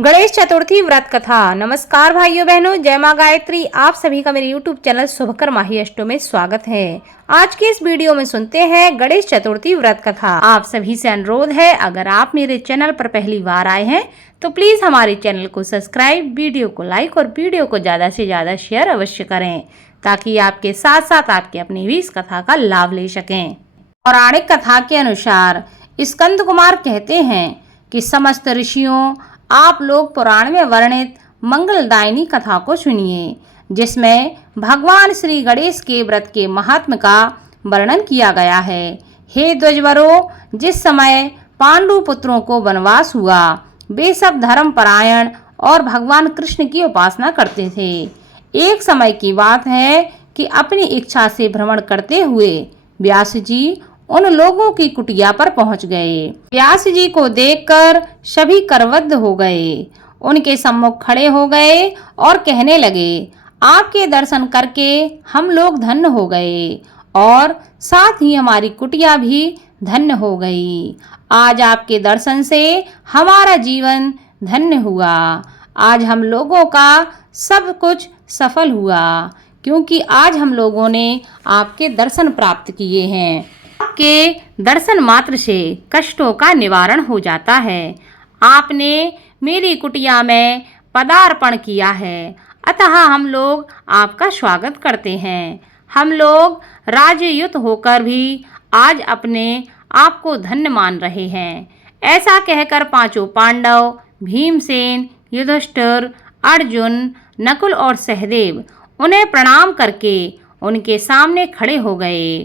गणेश चतुर्थी व्रत कथा। नमस्कार भाइयों बहनों, जय माँ गायत्री। आप सभी का मेरे YouTube चैनल शुभकर माही अष्टो में स्वागत है। आज के इस वीडियो में सुनते हैं गणेश चतुर्थी व्रत कथा। आप सभी से अनुरोध है, अगर आप मेरे चैनल पर पहली बार आए हैं तो प्लीज हमारे चैनल को सब्सक्राइब, वीडियो को लाइक और वीडियो को ज्यादा से ज्यादा शेयर अवश्य करें, ताकि आपके साथ साथ आपके अपने भी इस कथा का लाभ ले सकें। पौराणिक कथा के अनुसार स्कंद कुमार कहते हैं कि समस्त ऋषियों, आप लोग पुराण में वर्णित मंगलदायिनी कथा को सुनिए, जिसमें भगवान श्री गणेश के व्रत के महात्म का वर्णन किया गया है। हे द्विजवरों, जिस समय पांडु पुत्रों को वनवास हुआ, वे सब धर्म परायण और भगवान कृष्ण की उपासना करते थे। एक समय की बात है कि अपनी इच्छा से भ्रमण करते हुए व्यास जी उन लोगों की कुटिया पर पहुंच गए। व्यास जी को देखकर सभी करवद्ध हो गए, उनके सम्मुख खड़े हो गए और कहने लगे, आपके दर्शन करके हम लोग धन्य हो गए और साथ ही हमारी कुटिया भी धन्य हो गई। आज आपके दर्शन से हमारा जीवन धन्य हुआ। आज हम लोगों का सब कुछ सफल हुआ, क्योंकि आज हम लोगों ने आपके दर्शन प्राप्त किए हैं। आपके दर्शन मात्र से कष्टों का निवारण हो जाता है। आपने मेरी कुटिया में पदार्पण किया है, अतः हम लोग आपका स्वागत करते हैं। हम लोग राजयुत होकर भी आज अपने आप को धन्य मान रहे हैं। ऐसा कहकर पांचों पांडव भीमसेन, युधिष्ठिर, अर्जुन, नकुल और सहदेव उन्हें प्रणाम करके उनके सामने खड़े हो गए।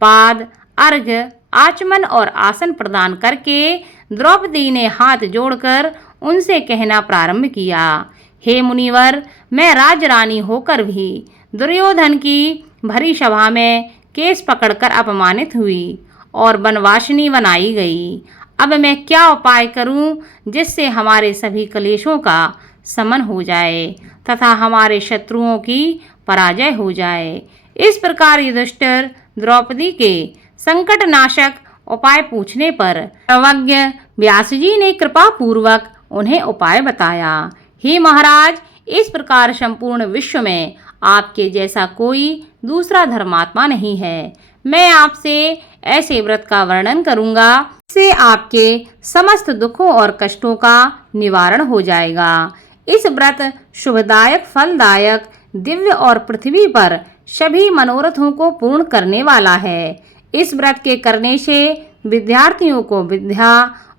पाद, अर्घ्य, आचमन और आसन प्रदान करके द्रौपदी ने हाथ जोड़कर उनसे कहना प्रारंभ किया, हे मुनिवर, मैं राजरानी होकर भी दुर्योधन की भरी सभा में केस पकड़कर अपमानित हुई और वनवासिनी बनाई गई। अब मैं क्या उपाय करूं जिससे हमारे सभी क्लेशों का शमन हो जाए तथा हमारे शत्रुओं की पराजय हो जाए। इस प्रकार युधिष्ठिर द्रौपदी के संकट नाशक उपाय पूछने पर सर्वज्ञ व्यास जी ने कृपा पूर्वक उन्हें उपाय बताया। हे महाराज, इस प्रकार संपूर्ण विश्व में आपके जैसा कोई दूसरा धर्मात्मा नहीं है। मैं आपसे ऐसे व्रत का वर्णन करूंगा, इससे आपके समस्त दुखों और कष्टों का निवारण हो जाएगा। इस व्रत शुभदायक, फलदायक, दिव्य और पृथ्वी पर सभी मनोरथों को पूर्ण करने वाला है। इस व्रत के करने से विद्यार्थियों को विद्या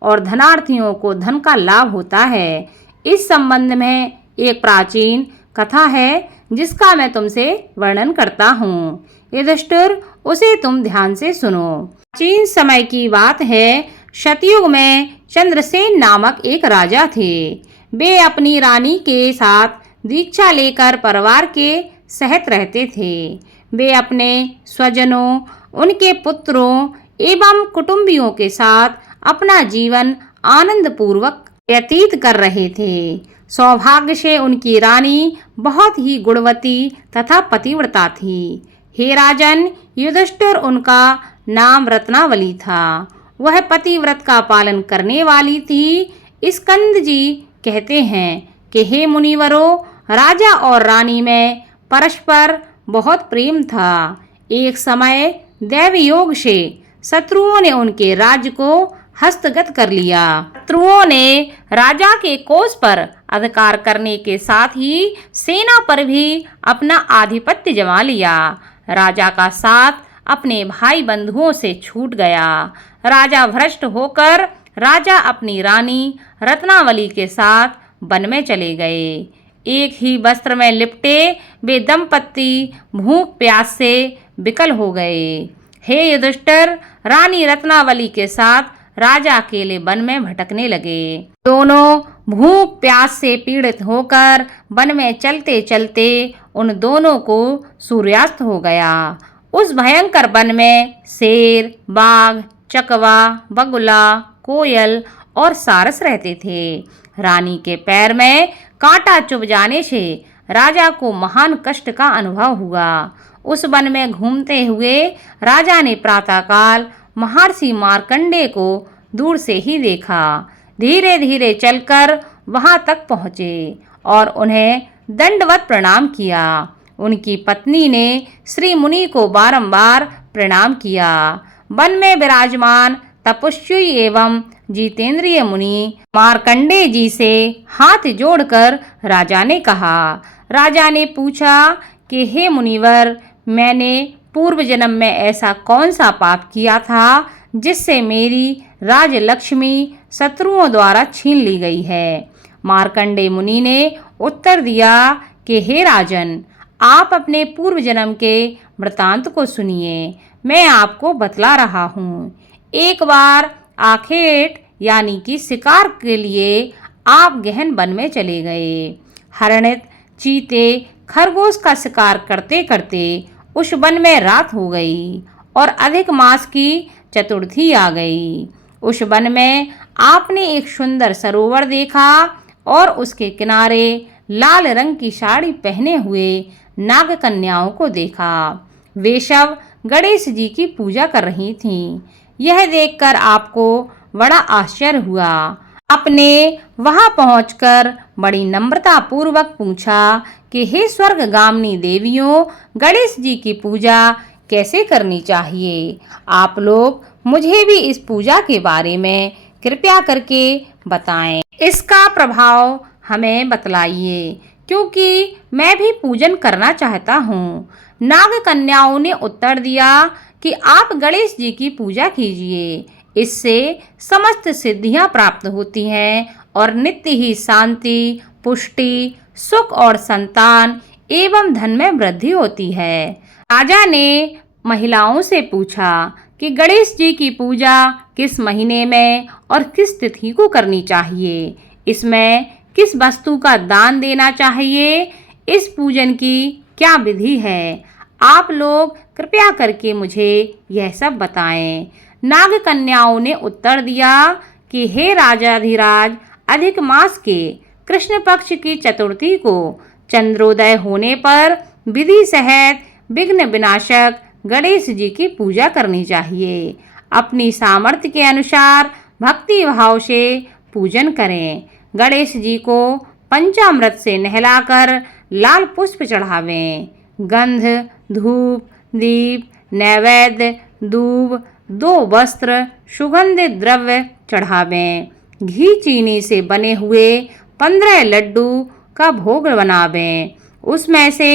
और धनार्थियों को धन का लाभ होता है। इस संबंध में एक प्राचीन कथा है, जिसका मैं तुमसे वर्णन करता हूँ। युधिष्ठिर, उसे तुम ध्यान से सुनो। प्राचीन समय की बात है। सतयुग में चंद्रसेन नामक एक राजा थे। वे अपनी रानी के साथ दीक्षा लेकर परिवार के सहित रहते थे। वे अपने स्वजनों, उनके पुत्रों एवं कुटुंबियों के साथ अपना जीवन आनंद पूर्वक व्यतीत कर रहे थे। सौभाग्य से उनकी रानी बहुत ही गुणवती तथा पतिव्रता थी। हे राजन, युधिष्ठिर उनका नाम रत्नावली था। वह पतिव्रत का पालन करने वाली थी। स्कंद जी कहते हैं कि हे मुनिवरों, राजा और रानी में परस्पर बहुत प्रेम था। एक समय दैव योग से शत्रुओं ने उनके राज्य को हस्तगत कर लिया। शत्रुओं ने राजा के कोष पर अधिकार करने के साथ ही सेना पर भी अपना आधिपत्य जमा लिया। राजा का साथ अपने भाई बंधुओं से छूट गया। राजा भ्रष्ट होकर राजा अपनी रानी रत्नावली के साथ वन में चले गए। एक ही वस्त्र में लिपटे वे दंपत्ति भूख प्यास से विकल हो गए। हे युधिष्ठिर, रानी रत्नावली के साथ राजा अकेले वन में भटकने लगे। दोनों भूख प्यास से पीड़ित होकर वन में चलते चलते उन दोनों को सूर्यास्त हो गया। उस भयंकर वन में शेर, बाघ, चकवा, बगुला, कोयल और सारस रहते थे। रानी के पैर में कांटा चुभ जाने से राजा को महान कष्ट का अनुभव हुआ। उस वन में घूमते हुए राजा ने प्रातःकाल महर्षि मार्कंडेय को दूर से ही देखा। धीरे धीरे चलकर वहां तक पहुँचे और उन्हें दंडवत प्रणाम किया। उनकी पत्नी ने श्री मुनि को बारंबार प्रणाम किया। वन में विराजमान तपस्वी एवं जितेंद्रिय मुनि मार्कंडेय जी से हाथ जोड़कर राजा ने कहा। राजा ने पूछा कि हे मुनिवर, मैंने पूर्व जन्म में ऐसा कौन सा पाप किया था जिससे मेरी राजलक्ष्मी शत्रुओं द्वारा छीन ली गई है। मार्कंडेय मुनि ने उत्तर दिया कि हे राजन, आप अपने पूर्व जन्म के वृतांत को सुनिए। मैं आपको बतला रहा हूँ। एक बार आखेट यानी कि शिकार के लिए आप गहन वन में चले गए। हरिणित, चीते, खरगोश का शिकार करते करते उस वन में रात हो गई और अधिक मास की चतुर्थी आ गई। उस वन में आपने एक सुंदर सरोवर देखा और उसके किनारे लाल रंग की साड़ी पहने हुए नाग कन्याओं को देखा। वे सब गणेश जी की पूजा कर रही थीं। यह देखकर आपको बड़ा आश्चर्य हुआ। आपने वहां पहुंचकर बड़ी नम्रता पूर्वक पूछा कि हे स्वर्गगामिनी देवियों, गणेश जी की पूजा कैसे करनी चाहिए? आप लोग मुझे भी इस पूजा के बारे में कृपया करके बताएं। इसका प्रभाव हमें बतलाइए, क्योंकि मैं भी पूजन करना चाहता हूँ। नाग कन्याओं ने उत्तर दिया कि आप गणेश जी की पूजा कीजिए। इससे समस्त सिद्धियां प्राप्त होती हैं और नित्य ही शांति, पुष्टि, सुख और संतान एवं धन में वृद्धि होती है। राजा ने महिलाओं से पूछा कि गणेश जी की पूजा किस महीने में और किस तिथि को करनी चाहिए? इसमें किस वस्तु का दान देना चाहिए? इस पूजन की क्या विधि है? आप लोग कृपया करके मुझे यह सब बताएं। नाग कन्याओं ने उत्तर दिया कि हे राजाधिराज, अधिक मास के कृष्ण पक्ष की चतुर्थी को चंद्रोदय होने पर विधि सहित विघ्न विनाशक गणेश जी की पूजा करनी चाहिए। अपनी सामर्थ्य के अनुसार भक्ति भाव से पूजन करें। गणेश जी को पंचामृत से नहलाकर लाल पुष्प चढ़ावें। गंध, धूप, दीप, नैवेद्य, दूब, 2 वस्त्र, सुगंधित द्रव्य चढ़ावें। घी चीनी से बने हुए 15 लड्डू का भोग बनावें। उसमें से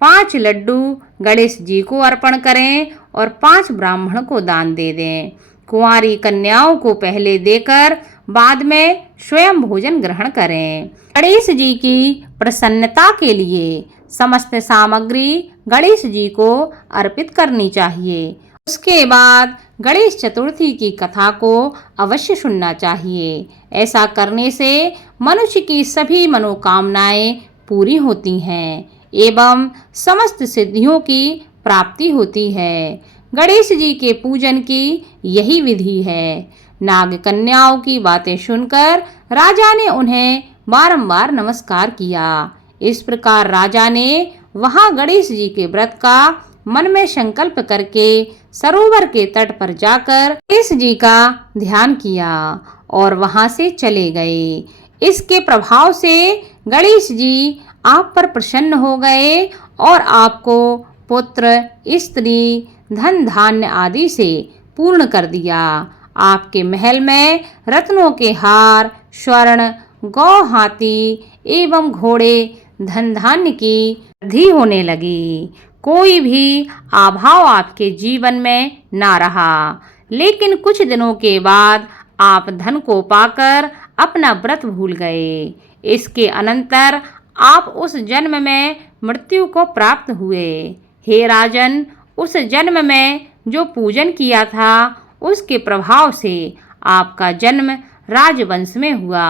5 लड्डू गणेश जी को अर्पण करें और 5 ब्राह्मण को दान दे दें। कुंवारी कन्याओं को पहले देकर बाद में स्वयं भोजन ग्रहण करें। गणेश जी की प्रसन्नता के लिए समस्त सामग्री गणेश जी को अर्पित करनी चाहिए। उसके बाद गणेश चतुर्थी की कथा को अवश्य सुनना चाहिए। ऐसा करने से मनुष्य की सभी मनोकामनाएं पूरी होती हैं एवं समस्त सिद्धियों की प्राप्ति होती है। गणेश जी के पूजन की यही विधि है। नाग कन्याओं की बातें सुनकर राजा ने उन्हें बारंबार नमस्कार किया। इस प्रकार राजा ने वहां गणेश जी के व्रत का मन में संकल्प करके सरोवर के तट पर जाकर गणेश जी का ध्यान किया और वहां से चले गए। इसके प्रभाव से गणेश जी आप पर प्रसन्न हो गए और आपको पुत्र, स्त्री, धन धान्य आदि से पूर्ण कर दिया। आपके महल में रत्नों के हार, स्वर्ण, गौ, हाथी एवं घोड़े, धन धान्य की वृद्धि होने लगी। कोई भी अभाव आपके जीवन में ना रहा। लेकिन कुछ दिनों के बाद आप धन को पाकर अपना व्रत भूल गए। इसके अनंतर आप उस जन्म में मृत्यु को प्राप्त हुए। हे राजन, उस जन्म में जो पूजन किया था उसके प्रभाव से आपका जन्म राजवंश में हुआ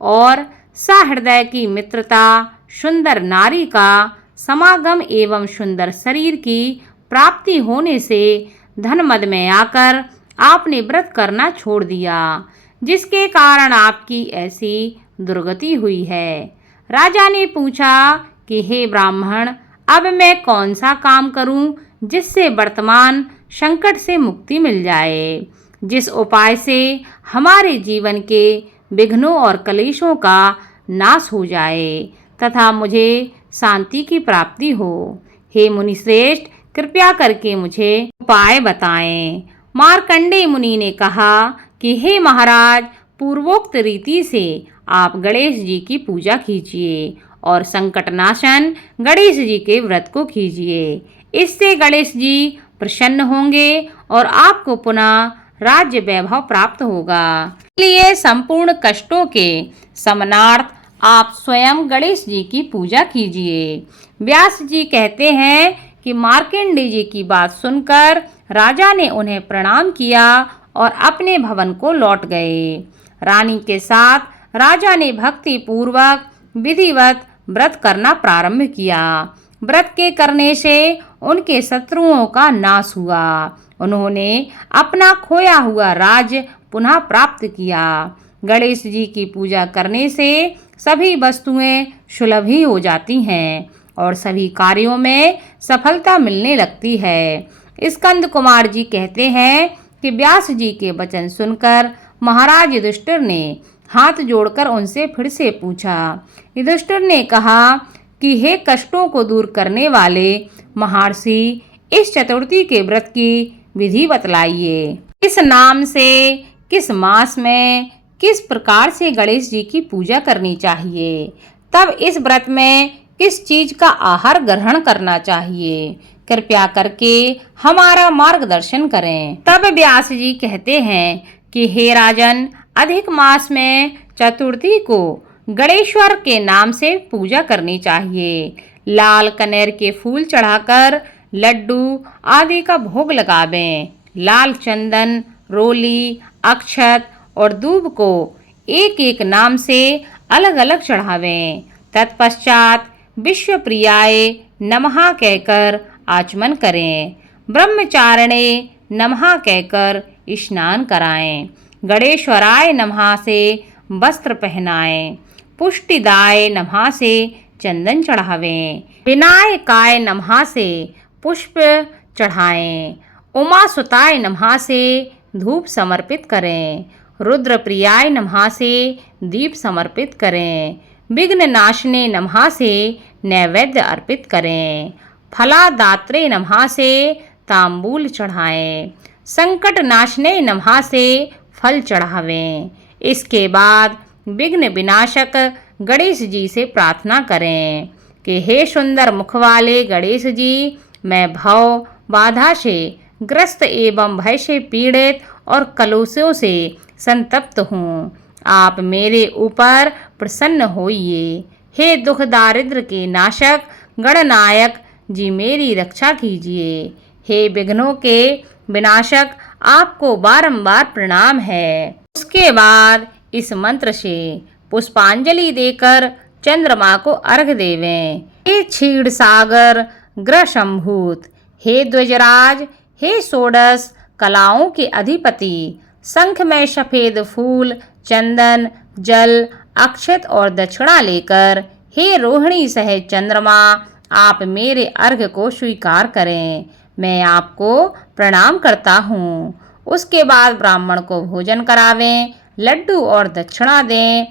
और सहृदय की मित्रता, सुंदर नारी का समागम एवं सुंदर शरीर की प्राप्ति होने से धनमद में आकर आपने व्रत करना छोड़ दिया, जिसके कारण आपकी ऐसी दुर्गति हुई है। राजा ने पूछा कि हे ब्राह्मण, अब मैं कौन सा काम करूं जिससे वर्तमान संकट से मुक्ति मिल जाए, जिस उपाय से हमारे जीवन के विघ्नों और कलेशों का नाश हो जाए तथा मुझे शांति की प्राप्ति हो। हे मुनिश्रेष्ठ, कृपया करके मुझे उपाय बताएं। मार्कंडेय मुनि ने कहा कि हे महाराज, पूर्वोक्त रीति से आप गणेश जी की पूजा कीजिए और संकटनाशन गणेश जी के व्रत को कीजिए। इससे गणेश जी प्रसन्न होंगे और आपको पुनः राज्य वैभव प्राप्त होगा। इसलिए संपूर्ण कष्टों के शमनार्थ आप स्वयं गणेश जी की पूजा कीजिए। व्यास जी कहते हैं कि मार्कंडेय जी की बात सुनकर राजा ने उन्हें प्रणाम किया और अपने भवन को लौट गए। रानी के साथ राजा ने भक्ति पूर्वक विधिवत व्रत करना प्रारंभ किया। व्रत के करने से उनके शत्रुओं का नाश हुआ। उन्होंने अपना खोया हुआ राज्य पुनः प्राप्त किया। गणेश जी की पूजा करने से सभी वस्तुएं सुलभ ही हो जाती हैं और सभी कार्यों में सफलता मिलने लगती है। स्कंद कुमार जी कहते हैं कि व्यास जी के वचन सुनकर महाराज युधिष्ठिर ने हाथ जोड़कर उनसे फिर से पूछा। युधिष्ठिर ने कहा कि हे कष्टों को दूर करने वाले महर्षि, इस चतुर्थी के व्रत की विधि बतलाइए। किस नाम से, किस मास में, किस प्रकार से गणेश जी की पूजा करनी चाहिए, तब इस व्रत में किस चीज का आहार ग्रहण करना चाहिए, कृपया करके हमारा मार्गदर्शन करें। तब व्यास जी कहते हैं कि हे राजन, अधिक मास में चतुर्थी को गणेश्वर के नाम से पूजा करनी चाहिए। लाल कनेर के फूल चढ़ाकर लड्डू आदि का भोग लगावें। लाल चंदन, रोली, अक्षत और दूब को एक एक नाम से अलग अलग चढ़ावें। तत्पश्चात विश्व प्रियाय नमः कहकर आचमन करें। ब्रह्मचारिणे नमः कहकर स्नान कराएं। गणेश्वराय नमः से वस्त्र पहनाएं। पुष्टिदाय नमः से चंदन चढ़ावें। विनायकाय नमः से पुष्प चढ़ाएं। उमासुताय नमः से धूप समर्पित करें। रुद्रप्रियाय नमः से दीप समर्पित करें। विघ्न नाशने नमः से नैवेद्य अर्पित करें। फलादात्रे नमः से तांबूल चढ़ाएं। संकट नाशने नमः से फल चढ़ावें। इसके बाद विघ्न विनाशक गणेश जी से प्रार्थना करें कि हे सुंदर मुख वाले गणेश जी, मैं भव बाधा से ग्रस्त एवं भय से पीड़ित और कलुषों से संतप्त हूँ। आप मेरे ऊपर प्रसन्न होइए। हे दुख दारिद्र के नाशक गणनायक जी, मेरी रक्षा कीजिए। हे विघ्नों के विनाशक, आपको बारंबार प्रणाम है। उसके बाद इस मंत्र से पुष्पांजलि देकर चंद्रमा को अर्घ देवें। हे क्षीर सागर ग्रह संभूत, हे द्विजराज, हे षोडश कलाओं के अधिपति, शंख में सफेद फूल, चंदन, जल, अक्षत और दक्षिणा लेकर हे रोहिणी सहित चंद्रमा, आप मेरे अर्घ को स्वीकार करें। मैं आपको प्रणाम करता हूँ। उसके बाद ब्राह्मण को भोजन करावें, लड्डू और दक्षिणा दें।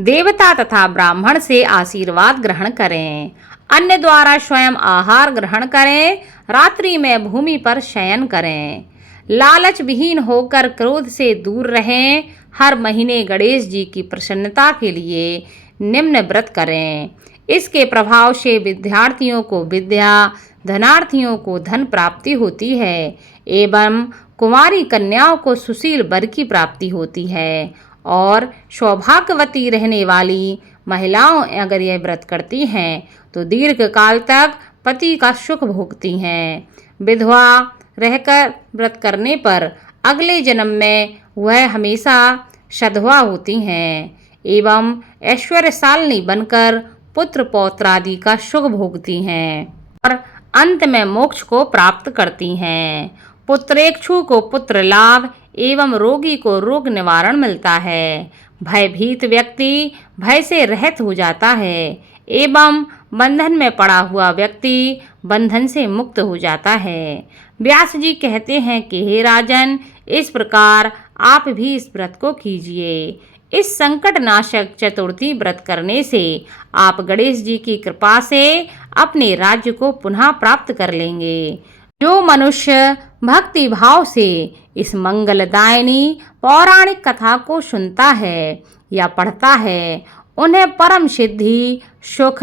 देवता तथा ब्राह्मण से आशीर्वाद ग्रहण करें। अन्य द्वारा स्वयं आहार ग्रहण करें। रात्रि में भूमि पर शयन करें। लालच विहीन होकर क्रोध से दूर रहें। हर महीने गणेश जी की प्रसन्नता के लिए निम्न व्रत करें। इसके प्रभाव से विद्यार्थियों को विद्या, धनार्थियों को धन प्राप्ति होती है एवं कुमारी कन्याओं को सुशील वर की प्राप्ति होती है। और सौभाग्यवती रहने वाली महिलाओं अगर यह व्रत करती हैं तो दीर्घ काल तक पति का सुख भोगती हैं। विधवा रहकर व्रत करने पर अगले जन्म में वह हमेशा सधवा होती हैं एवं ऐश्वर्यशालिनी बनकर पुत्र पौत्र आदि का सुख भोगती हैं और अंत में मोक्ष को प्राप्त करती हैं। पुत्रेक्षु को पुत्र लाभ एवं रोगी को रोग निवारण मिलता है। भयभीत व्यक्ति भय से रहित हो जाता है एवं बंधन में पड़ा हुआ व्यक्ति बंधन से मुक्त हो जाता है। व्यास जी कहते हैं कि हे राजन, इस प्रकार आप भी इस व्रत को कीजिए। इस संकट नाशक चतुर्थी व्रत करने से आप गणेश जी की कृपा से अपने राज्य को पुनः प्राप्त कर लेंगे। जो मनुष्य भक्ति भाव से इस मंगलदायिनी पौराणिक कथा को सुनता है या पढ़ता है, उन्हें परम सिद्धि, सुख,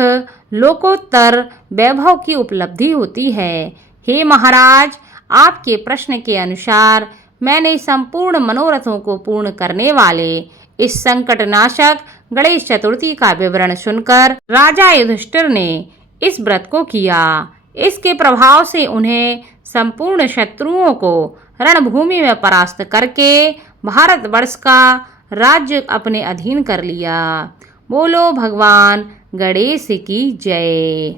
लोकोत्तर वैभव की उपलब्धि होती है। हे महाराज, आपके प्रश्न के अनुसार मैंने संपूर्ण मनोरथों को पूर्ण करने वाले इस संकट नाशक गणेश चतुर्थी का विवरण सुनकर राजा युधिष्ठिर ने इस व्रत को किया। इसके प्रभाव से उन्हें संपूर्ण शत्रुओं को रणभूमि में परास्त करके भारतवर्ष का राज्य अपने अधीन कर लिया। बोलो भगवान गणेश की जय।